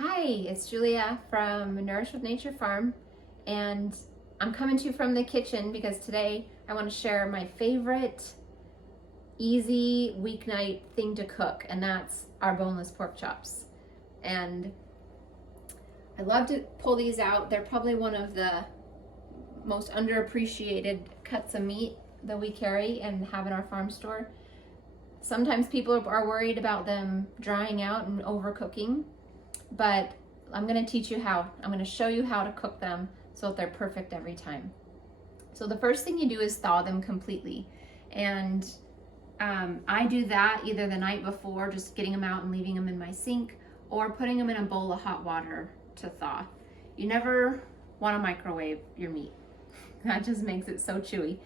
Hi, it's Julia from Nourish with Nature Farm, and I'm coming to you from the kitchen because today I want to share my favorite easy weeknight thing to cook, and that's our boneless pork chops. And I love to pull these out. They're probably one of the most underappreciated cuts of meat that we carry and have in our farm store. Sometimes people are worried about them drying out and overcooking, but I'm going to teach you how. I'm going to show you how to cook them so that they're perfect every time. So the first thing you do is thaw them completely. And I do that either the night before, just getting them out and leaving them in my sink, or putting them in a bowl of hot water to thaw. You never want to microwave your meat. That just makes it so chewy.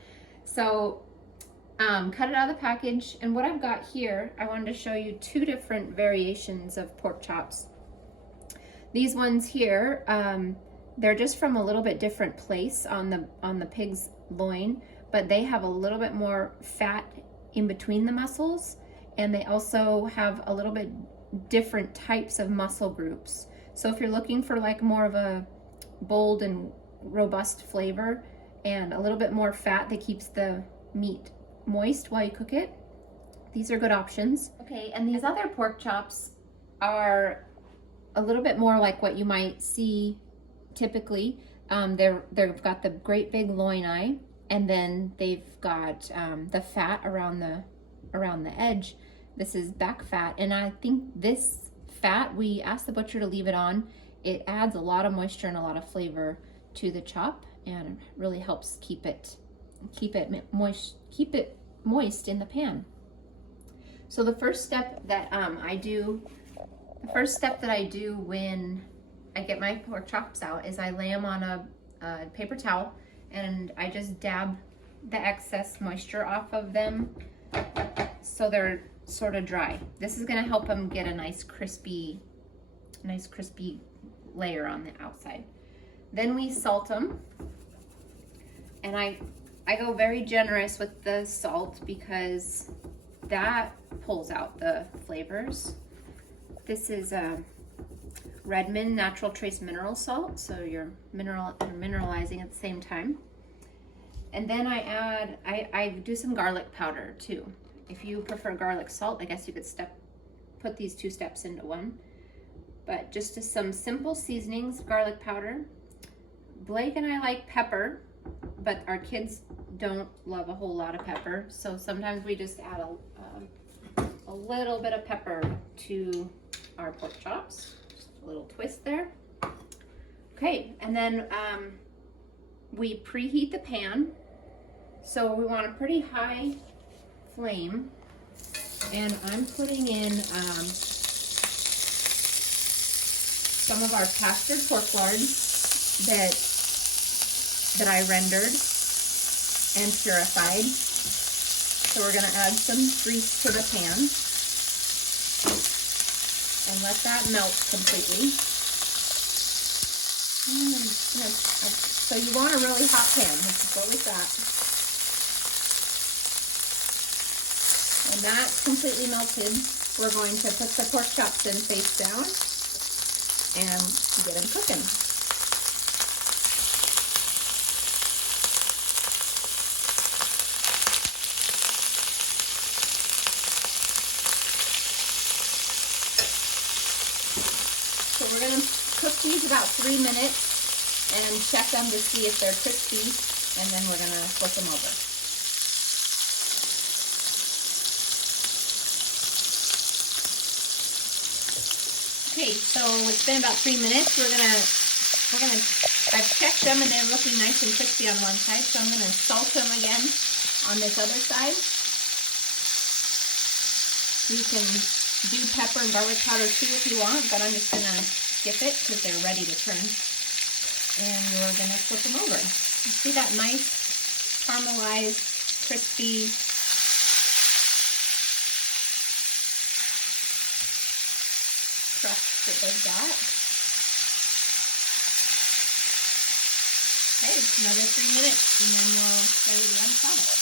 So cut it out of the package. And what I've got here, I wanted to show you two different variations of pork chops. These ones here, they're just from a little bit different place on the pig's loin, but they have a little bit more fat in between the muscles, and they also have a little bit different types of muscle groups. So if you're looking for like more of a bold and robust flavor and a little bit more fat that keeps the meat moist while you cook it, these are good options. Okay, and these other pork chops are a little bit more like what you might see typically. They've got the great big loin eye, and then they've got the fat around the edge. This is back fat, and I think this fat, we asked the butcher to leave it on. It adds a lot of moisture and a lot of flavor to the chop, and really helps keep it moist in the pan. So the first step that I do when I get my pork chops out is I lay them on a paper towel, and I just dab the excess moisture off of them so they're sort of dry. This is gonna help them get a nice crispy layer on the outside. Then we salt them, and I go very generous with the salt because that pulls out the flavors. This is Redmond Natural Trace Mineral Salt, so you're mineralizing at the same time. And then I do some garlic powder too. If you prefer garlic salt, I guess you could put these two steps into one. But just some simple seasonings, garlic powder. Blake and I like pepper, but our kids don't love a whole lot of pepper, so sometimes we just add a little bit of pepper to our pork chops. Just a little twist there. Okay, and then we preheat the pan. So we want a pretty high flame, and I'm putting in some of our pastured pork lard that I rendered and purified. So we're going to add some grease to the pan and let that melt completely. So you want a really hot pan. Let's go with that. When that's completely melted, we're going to put the pork chops in face down and get them cooking. So we're going to cook these about 3 minutes and check them to see if they're crispy, and then we're going to flip them over. Okay, so it's been about 3 minutes. I've checked them and they're looking nice and crispy on one side, so I'm going to salt them again on this other side. You can do pepper and garlic powder too if you want, but I'm just going to skip it because they're ready to turn. And we're going to flip them over. You see that nice caramelized, crispy crust that they've got. Okay, another 3 minutes and then we'll show you the end product.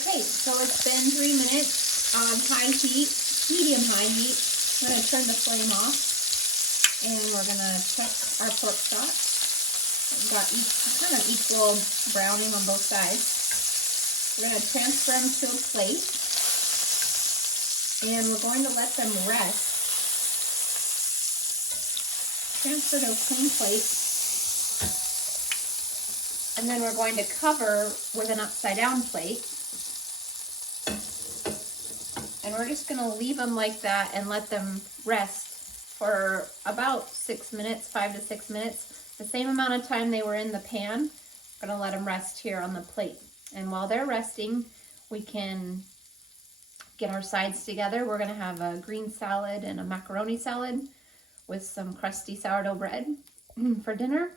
Okay, so it's been 3 minutes on high heat, medium high heat. I'm going to turn the flame off. And we're gonna check our pork chop. We've got kind of equal browning on both sides. We're gonna transfer them to a plate. And we're going to let them rest. Transfer to a clean plate. And then we're going to cover with an upside down plate. And we're just gonna leave them like that and let them rest for about 6 minutes, 5 to 6 minutes. The same amount of time they were in the pan. We're gonna let them rest here on the plate. And while they're resting, we can get our sides together. We're gonna have a green salad and a macaroni salad with some crusty sourdough bread for dinner.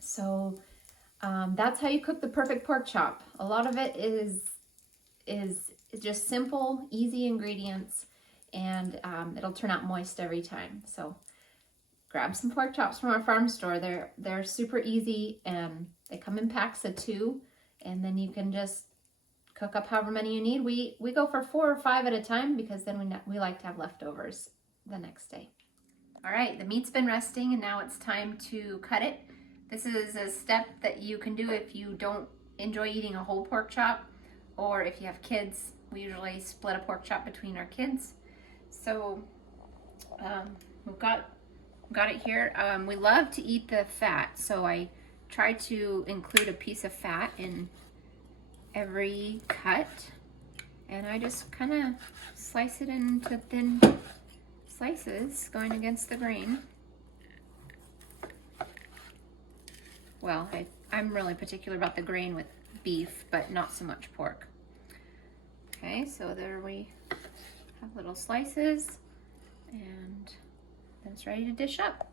So that's how you cook the perfect pork chop. A lot of it is just simple, easy ingredients, and it'll turn out moist every time. So grab some pork chops from our farm store. They're super easy, and they come in packs of 2, and then you can just cook up however many you need. We go for 4 or 5 at a time because then we like to have leftovers the next day. All right, the meat's been resting, and now it's time to cut it. This is a step that you can do if you don't enjoy eating a whole pork chop, or if you have kids. We usually split a pork chop between our kids. So we've got it here. We love to eat the fat, so I try to include a piece of fat in every cut, and I just kind of slice it into thin slices going against the grain. Well, I'm really particular about the grain with beef, but not so much pork. Okay, so there we have little slices, and then it's ready to dish up.